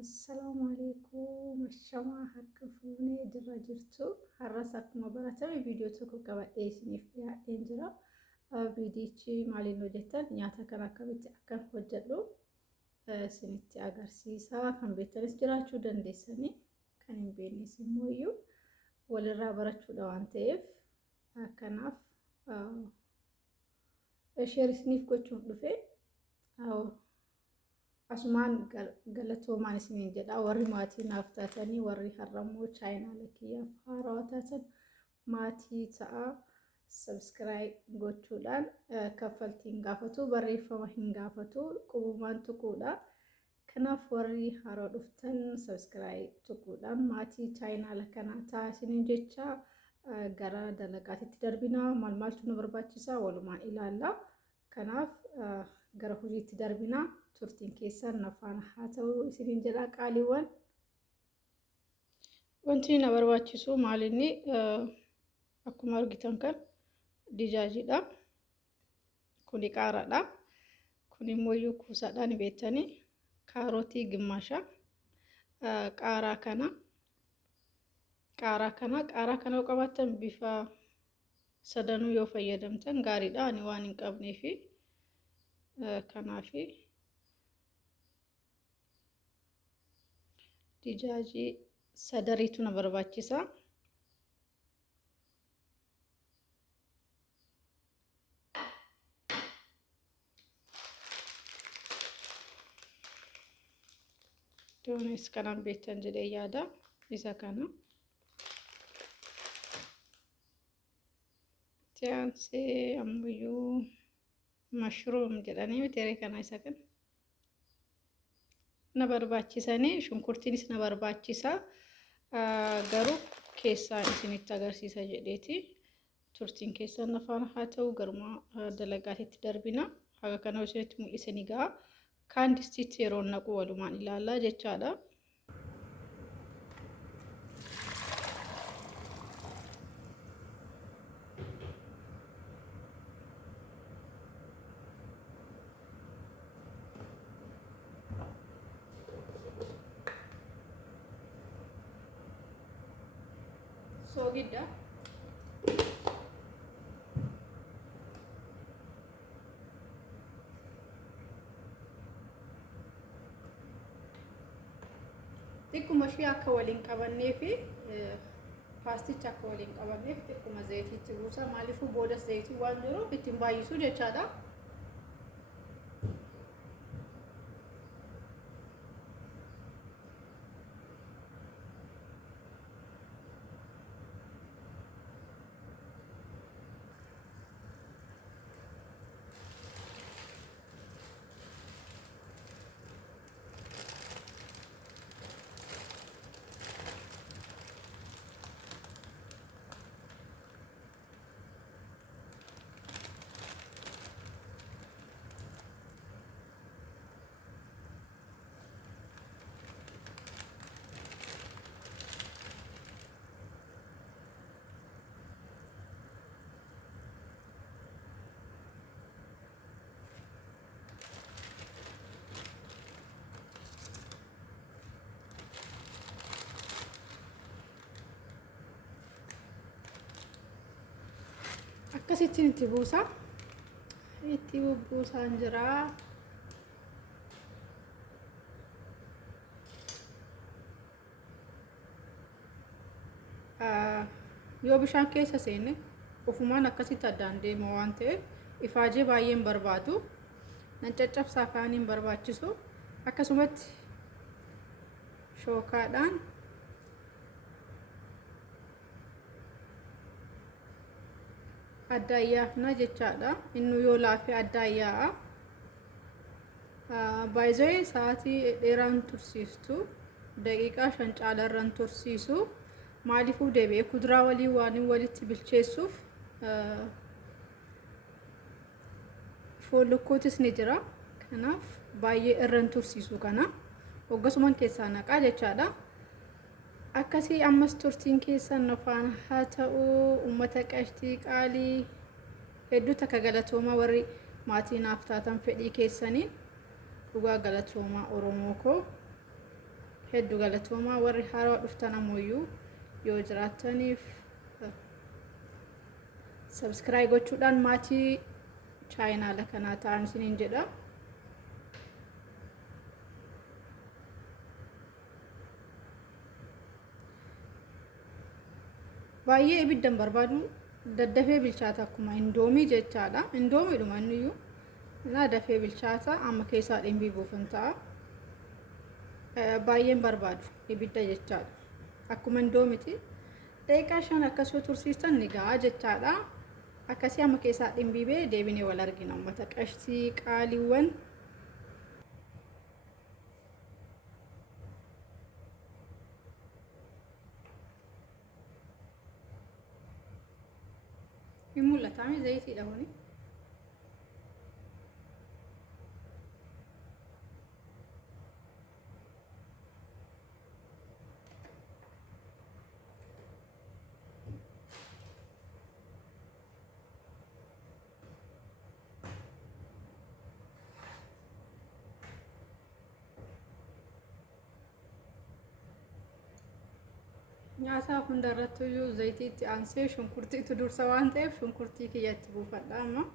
Assalamu alaikum. Shamaa harka fuunee dirra jirtu. Har'as akkuma baratame viidiyoo tokko qabadhee isiniif dhiyaadheen jira. Viidiyichi maaliin hojjetan nyaata kan akkamitti akka hojjedhu isinitti agarsiisa. Kan beektanis jiraachuu dandeessanii kan hin beeknes immoo iyyuu walirraa barachuudha waan ta'eef kanaaf sheer isiniif gochuuf dhufe. Asumaan galatoomaan isiniin jedha warri maatii naaf taatanii warri har'ammoo chaayinaa lakkiyyaaf haarawaa taatan maatii ta'a sabskiraayib gochuudhaan kaffaltii hin gaafatu barreeffama hin gaafatu qubumaan tuquudha. Kanaaf warri haarawaa dhuftan sabskiraayib tuquudhaan maatii chaayinaa lakkanaa ta'a isiniin jecha gara dalagaatitti darbinaa maaltu nu barbaachisa walumaan ilaalla. Kanaaf gara hojiitti darbinaa. Turtiin keessan nafaan haa ta'u isiniin jedha qaaliiwwan. Wanti na barbaachisu maalinni akkuma argitan kan dijaajiidha. Kuni qaaraadha. Kun immoo iyyuu kuusaadhaan beektanii kaarootii gimmaasha. Qaaraa kana qabaatan bifa sadanuu yoo fayyadamtan gaariidha. Ani waan hin qabneefi kanaafi dijaajii sadariitu na barbaachisa. Doonis kanaan beektan jedhee yaada isa kana. Tiyaansee ammayyuu mashruum jedhanii miteeree kana isa kana. Na barbaachisanii shunkurtiinis na barbaachisa garuu keessaan isinitti agarsiisa jedheeti turtiin keessan nafaan haa ta'u garuma dalagaatitti darbina haga kana isinitti mul'isanii gaa kaandistiitti yeroo naqu walumaan ilaallaa jechaadha. Soogidda xiqquma ishee akka waliin qabannee fi paasticha akka waliin qabanneef xiqquma zayitiitti buusa. Maaliifuu boodas zayitii waan jiruuf ittiin baay'isuu jechaadha. Akkasittiin itti buusa. Itti bubbuusaan jira. Yoo bishaan keessa seenne ofumaan akkasitti addaan deema waan ta'eef ifaajee baay'een barbaadu. Nan caccabsaa kaaniin barbaachisu. Akkasumatti shookaadhaan addaayyaafna jechaadha. Inni yoo laafee addaayyaa'a. Baay'ee sa'aatii dheeraan tursiistu daqiiqaa 5 caalarraan tursiisu. Maaliifuu deebi'ee kuduraa waliin waan walitti bilcheessuuf foon lokkootis ni jira. Kanaaf baay'ee irraan tursiisu kana hoggasuma keessaa naqaa jechaadha. Akkasii ammas turtiin keessan nafaan haa ta'u uummata qashtii qaalii hedduu takka galatooma warri maatii naaf taatan fedhii keessaniin dhugaa galatooma Oromoo koo hedduu galatoomaa warri haaraa dhuftan ammoo yoo jiraataniif subscribe gochuudhaan maatii chaayinaala kanaa ta'an isiniin jedha. baay'ee ibiddan barbaadu daddafee bilchaata akkuma indoomii jechaadha. Indoomii dhuma inniyyuu na dafee bilchaata amma keessaa dhimbii buufan ta'a. Baay'een barbaadu ibidda jechaadha. Akkuma indoomiti daqiiqaa 5 akkasuma tursiisan ni ga'a jechaadha. Akkasii amma keessaa dhimbii bee deebinee wal argina. Uummata qashtii qaaliiwwan mul'atame zayitiidha kuni. nyaata hundarrattuyyuu zayitiitti aansee shunkurtiitu dursa waan ta'eef shunkurtii kiyyatti buufadha amma.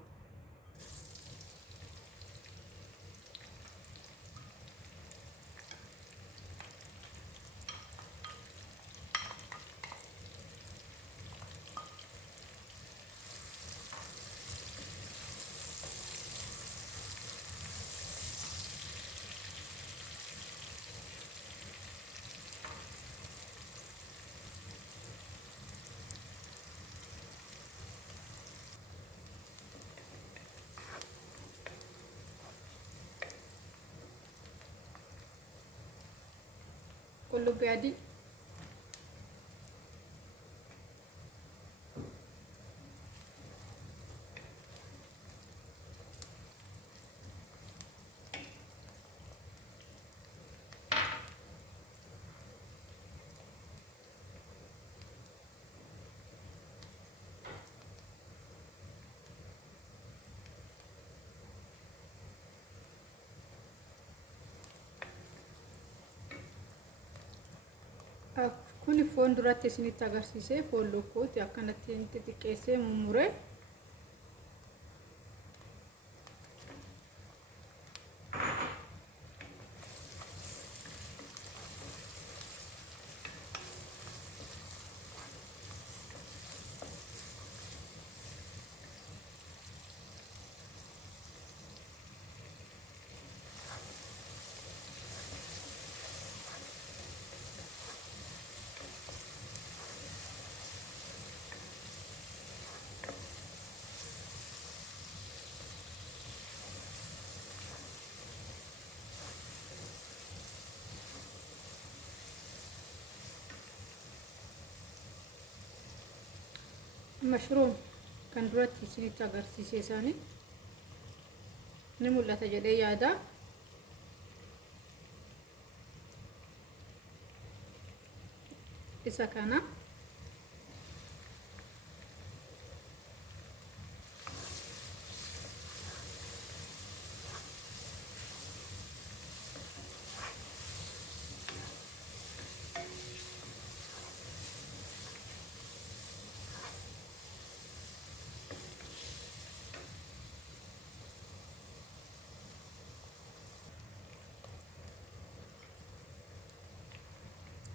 qullubbii adii kuni foon duratti isinitti agarsiisee foon lokkooti akkanatti xixiqqeessee mummuree mashroom kan duratti isinitti agarsiisee isaanii ni mul'ata jedhee yaada. isa kana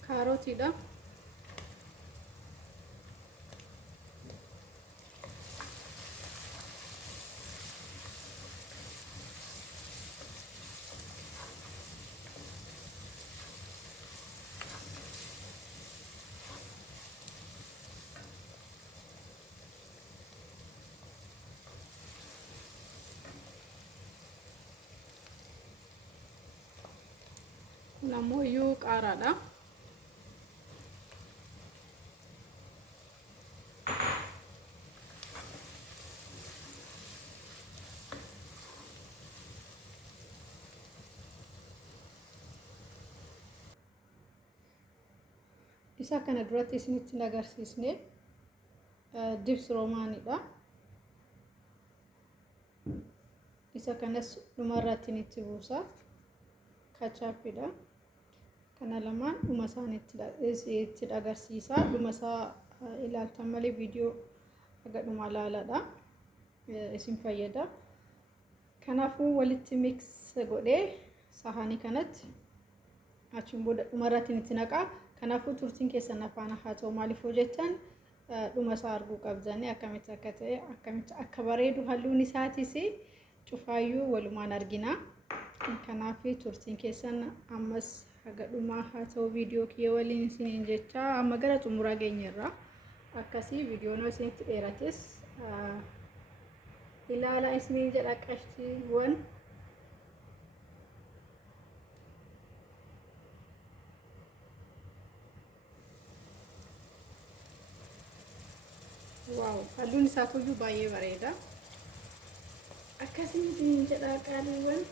kaarotiidha. namoyyuu qaaraadha. isa kana duratti isinitti agarsiisne dibs roomaanidha. isa kanas dhumarratti itti buusa kachaapidha. kana lamaan dhuma isaaniitti agarsiisa. Dhuma isaa ilaaltan malee viidiyoo aga dhuma ilaaladha isin fayyada. Kanaafuu walitti mix godhee sahaanii kanatti achiin booda dhumarratti itti naqaa. Kanaafuu turtiin keessan afaan haa ta'u maaliif hojjetan dhuma isaa arguu qabdanii akkamitti akka ta'e akkamitti akka bareedu halluun isaatis cufaayyuu walumaan argina. Kanaafuu turtiin keessan ammas haga dhumaa haa ta'u viidiyoo kiyya waliin isiniin jecha amma gara xumuraa geenyerra. Akkasii viidiyoon isinitti dheerates ilaala isiniin jedha qashtiiwwan. Wow, halluun isaa tuyyuu baay'ee bareeda. Akkasii isiniin jedha qaaliiwwan.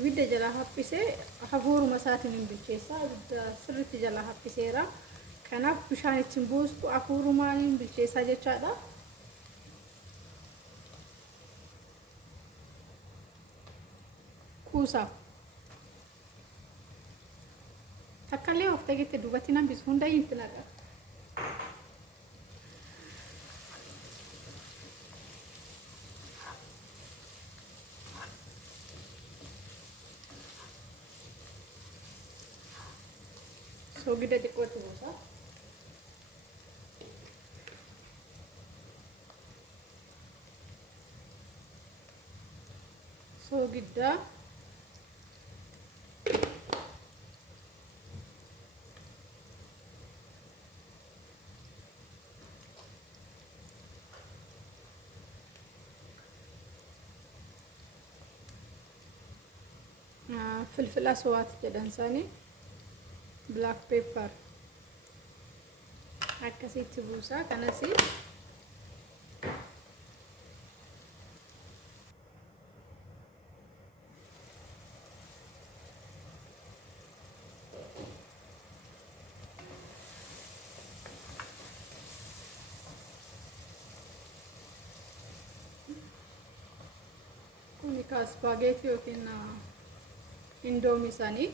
Ibidda jala haphisee hafuuruma isaatiin hin bilcheessaa. Ibidda sirriitti jala haphiseera. Kanaaf bishaan ittiin buustu hafuurumaan hin bilcheessaa jechaadha. Kuusaaf takkaillee of tageette duubatti nambisu hunda itti naqa. Soogidda xiqqootti buusa. Soogidda ፍልፍል አስዋት jedhansani black pepper akkasitti buusa. Kanasi kuni ka spaghetti yookiin Indomie isaanii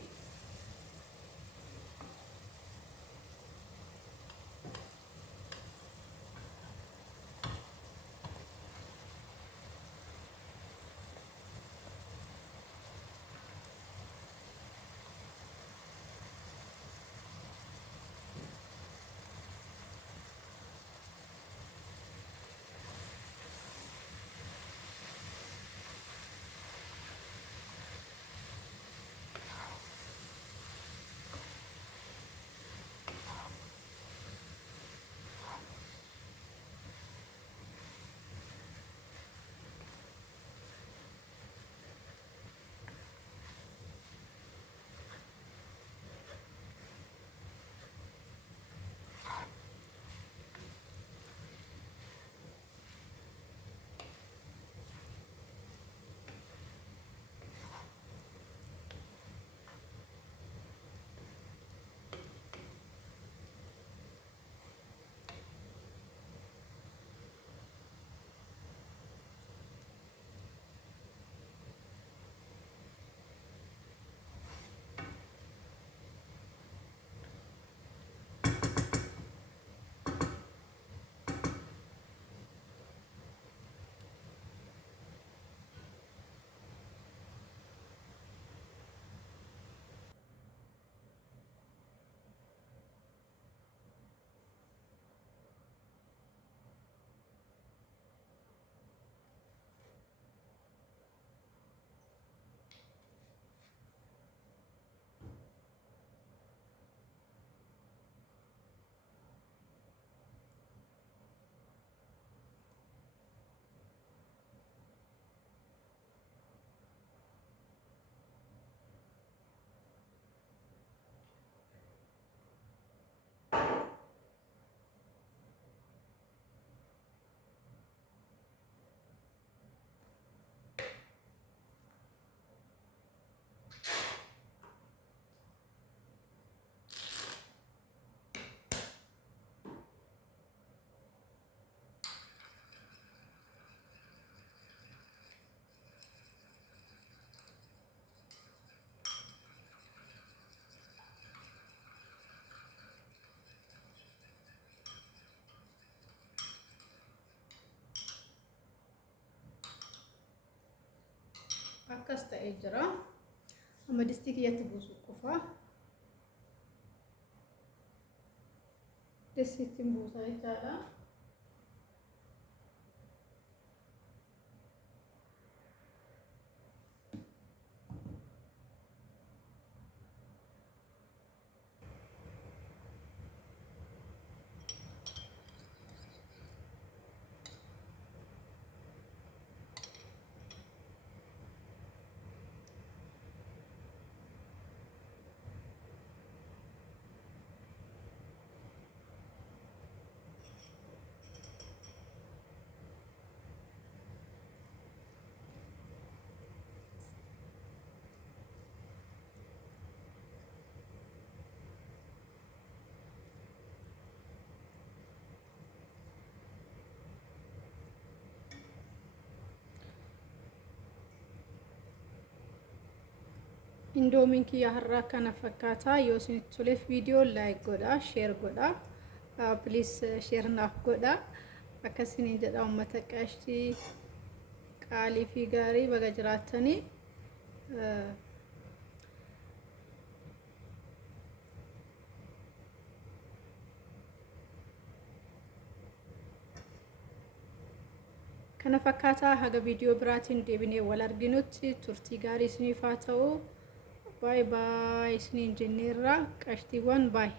akkas ta'ee jira. Amma distii kiyyatti buusu qofa. Distiitiin buusaa jechaadha. Indoomiin kiyya har'aa kana fakkaata. Yoo isinitti toleef viidiyoo laayik godhaa, sheer godhaa. Please sheer naaf godhaa. Akkasiin jedha uummata qashtii qaalii fi gaarii baga jiraatanii. Kana fakkaataa haga viidiyoo biraatiin deebinee wal arginutti turtii gaarii isiniif haa ta'u. Bye bye. Isiniin jenneerra qashtiiwwan bye.